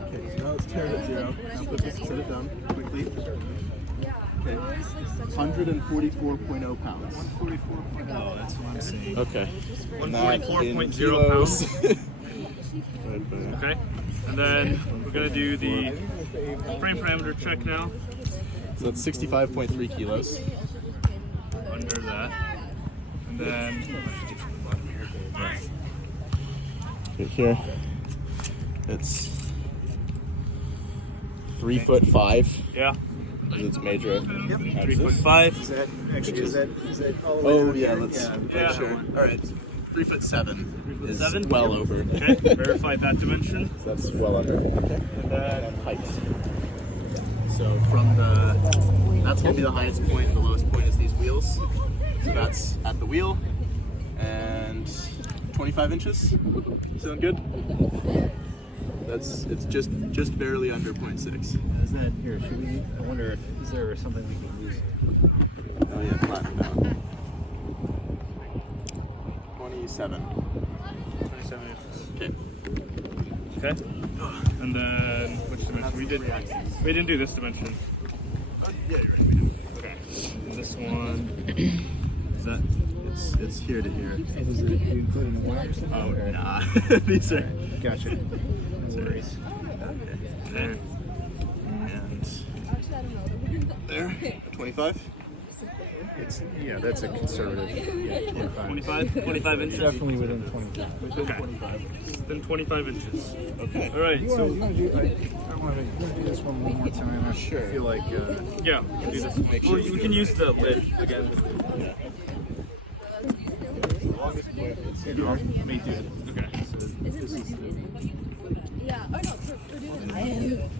Okay, so now let's tear it at 0. Now put this, set it down quickly. Okay, 144.0 pounds. 144.0, that's what I'm saying. Okay. 144.0 pounds. Okay, and then we're going to do the frame parameter check now. So that's 65.3 kilos. Under that. And then Right here, it's 3'5". yeah, It's major. yep. 3'5". Is that actually is that all the way Oh down yeah, here? let's make Yeah. sure. All right, 3'7". Is 3'7"? well over. Okay, verified that dimension. So that's well under. Okay. And then Height. So from that's gonna be the highest point, and the lowest point is these wheels. So that's at the wheel, and 25 inches. Sound good? It's just barely under 0.6. Is that here? Should we? I wonder if is there something we can use? Oh yeah, flatten it down. 27. 27 inches. Okay. Okay. And then which dimension? We didn't do this dimension. Yeah, you're right. Okay. And this one is that. It's here to here. Is it including the wires? Oh nah. These are. Gotcha. No worries. Okay. And there, 25. Yeah, that's a conservative. Yeah, 25 inches. Definitely within 25. Okay. Then 25 inches. Okay. All right. I So want to do this one more time. I feel like yeah, we can do this. Make sure We can use the lid again. let me do it. Okay. Yeah. Oh no, we're doing it.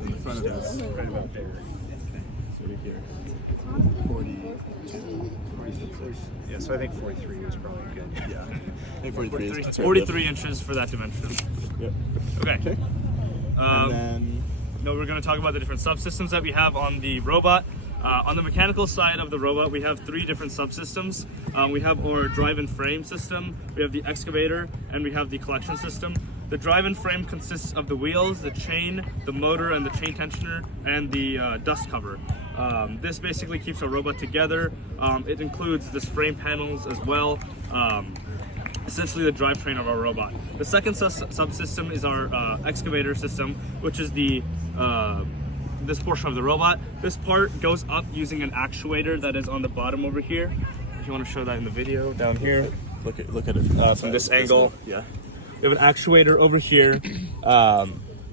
In the front of us, Right about there. so to here. 40. 46. Yeah, so I think 43 is probably good. Yeah. I think 43 is 43 inches for that dimension. Yep. Okay. Okay. And then No, we're going to talk about the different subsystems that we have on the robot. On the mechanical side of the robot, we have 3 different subsystems. We have our drive and frame system, we have the excavator, and we have the collection system. The drive and frame consists of the wheels, the chain, the motor, and the chain tensioner, and the dust cover. This basically keeps our robot together. It includes this frame panels as well. Essentially the drivetrain of our robot. The second subsystem is our excavator system, which is the this portion of the robot. This part goes up using an actuator that is on the bottom over here. If you want to show that in the video, down here. look at it From this angle. Yeah. We have an actuator over here.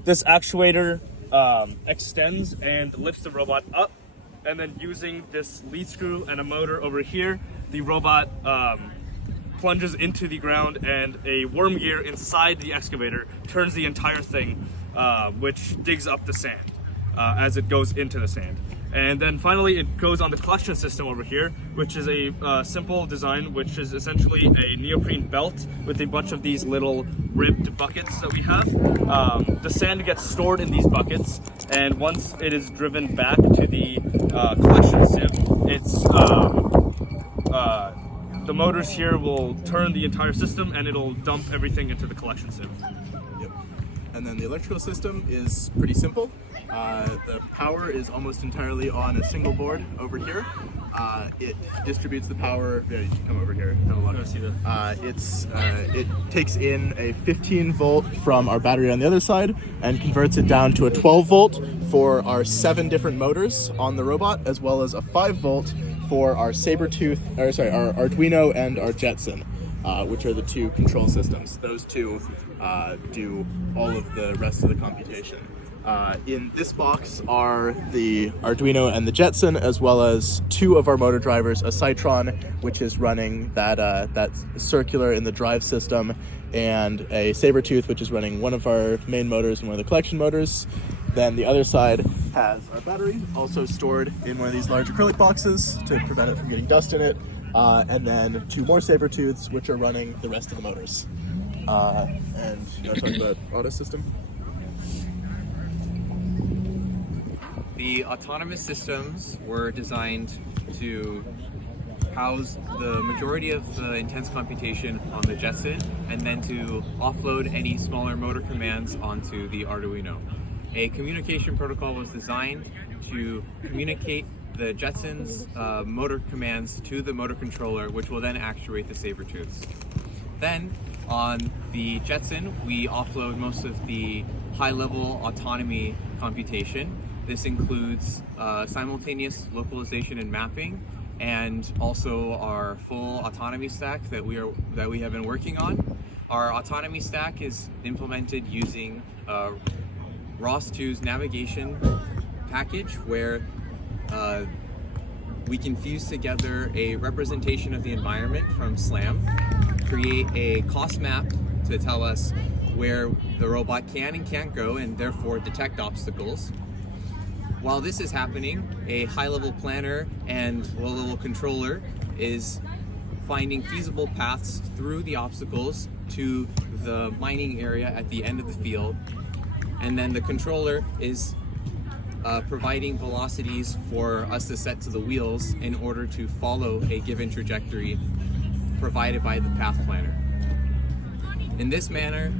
This actuator extends and lifts the robot up, and then using this lead screw and a motor over here, the robot plunges into the ground, and a worm gear inside the excavator turns the entire thing, which digs up the sand as it goes into the sand. And then finally it goes on the collection system over here, which is a simple design, which is essentially a neoprene belt with a bunch of these little ribbed buckets that we have. The sand gets stored in these buckets, and once it is driven back to the collection sieve, the motors here will turn the entire system, and it'll dump everything into the collection sieve. Yep. And then the electrical system is pretty simple. The power is almost entirely on a single board over here. It distributes the power. Yeah, you can come over here. Have a look. It takes in a 15 volt from our battery on the other side and converts it down to a 12 volt for our 7 different motors on the robot, as well as a 5 volt for our our Arduino and our XIII, which are the 2 control systems. Those 2 do all of the rest of the computation. In this box are the Arduino and the XIII, as well as 2 of our motor drivers, a Citron, which is running that circular in the drive system, and a Sabertooth, which is running one of our main motors and one of the collection motors. Then the other side has our battery, also stored in one of these large acrylic boxes to prevent it from getting dust in it, and then 2 more Sabertooths, which are running the rest of the motors. And you want to talk about auto system? The autonomous systems were designed to house the majority of the intense computation on the Jetson, and then to offload any smaller motor commands onto the Arduino. A communication protocol was designed to communicate the Jetson's motor commands to the motor controller, which will then actuate the saber tooths. Then, on the Jetson, we offload most of the high-level autonomy computation. This includes simultaneous localization and mapping, and also our full autonomy stack that we have been working on. Our autonomy stack is implemented using ROS2's navigation package, where we can fuse together a representation of the environment from SLAM, create a cost map to tell us where the robot can and can't go, and therefore detect obstacles. While this is happening, a high-level planner and low-level controller is finding feasible paths through the obstacles to the mining area at the end of the field, and then the controller is providing velocities for us to set to the wheels in order to follow a given trajectory provided by the path planner. In this manner,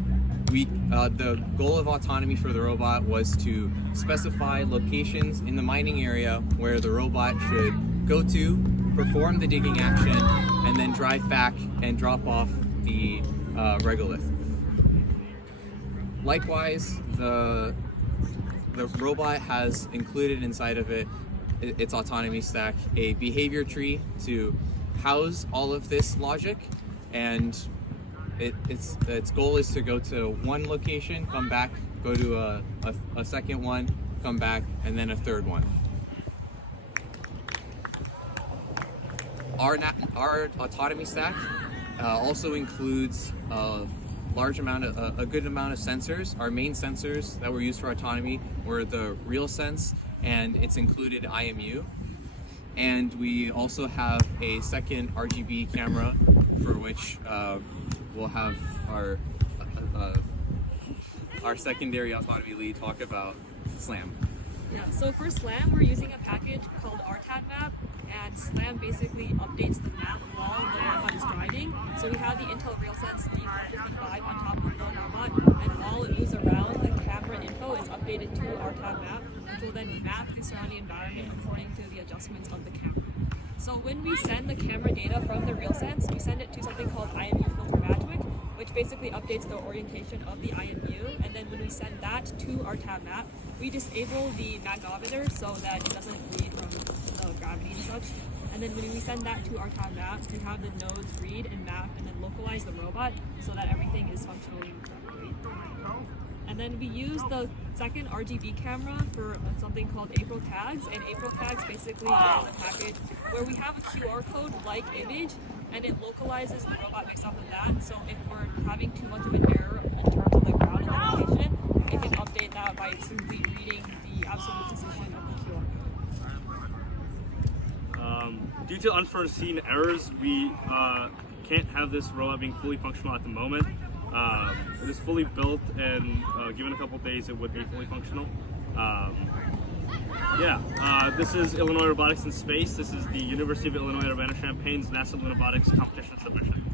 the goal of autonomy for the robot was to specify locations in the mining area where the robot should go to, perform the digging action, and then drive back and drop off the regolith. Likewise, the robot has included inside of its autonomy stack a behavior tree to house all of this logic, and its goal is to go to one location, come back, go to a second one, come back, and then a third one. Our autonomy stack also includes a good amount of sensors. Our main sensors that were used for autonomy were the RealSense and its included IMU. And we also have a second RGB camera for which we'll have our secondary autonomy lead talk about SLAM. Yeah, so for SLAM, we're using a package called RTAD map, and SLAM basically updates the map while the robot is driving. So we have the Intel RealSense D455 on top of the robot, and while it moves around, the camera info is updated to RTAD map, which will then map the surrounding environment according to the adjustments of the camera. So when we send the camera data from the RealSense, we send it to something called IMU filter magic, which basically updates the orientation of the IMU, and then when we send that to our tab map, we disable the magnometer so that it doesn't read from gravity and such. And then when we send that to our tab map, we have the nodes read and map and then localize the robot so that everything is functioning correctly. And then we use the second RGB camera for something called April tags, and April tags basically is a package where we have a QR code like image, and it localizes the robot based off of that. So if we're having too much of an error in terms of the ground and the location, it can update that by simply reading the absolute position of the QR code. Due to unforeseen errors, we can't have this robot being fully functional at the moment. It is fully built, and given a couple days, it would be fully functional. This is Illinois Robotics in Space. This is the University of Illinois Urbana-Champaign's NASA Lunobotics competition submission.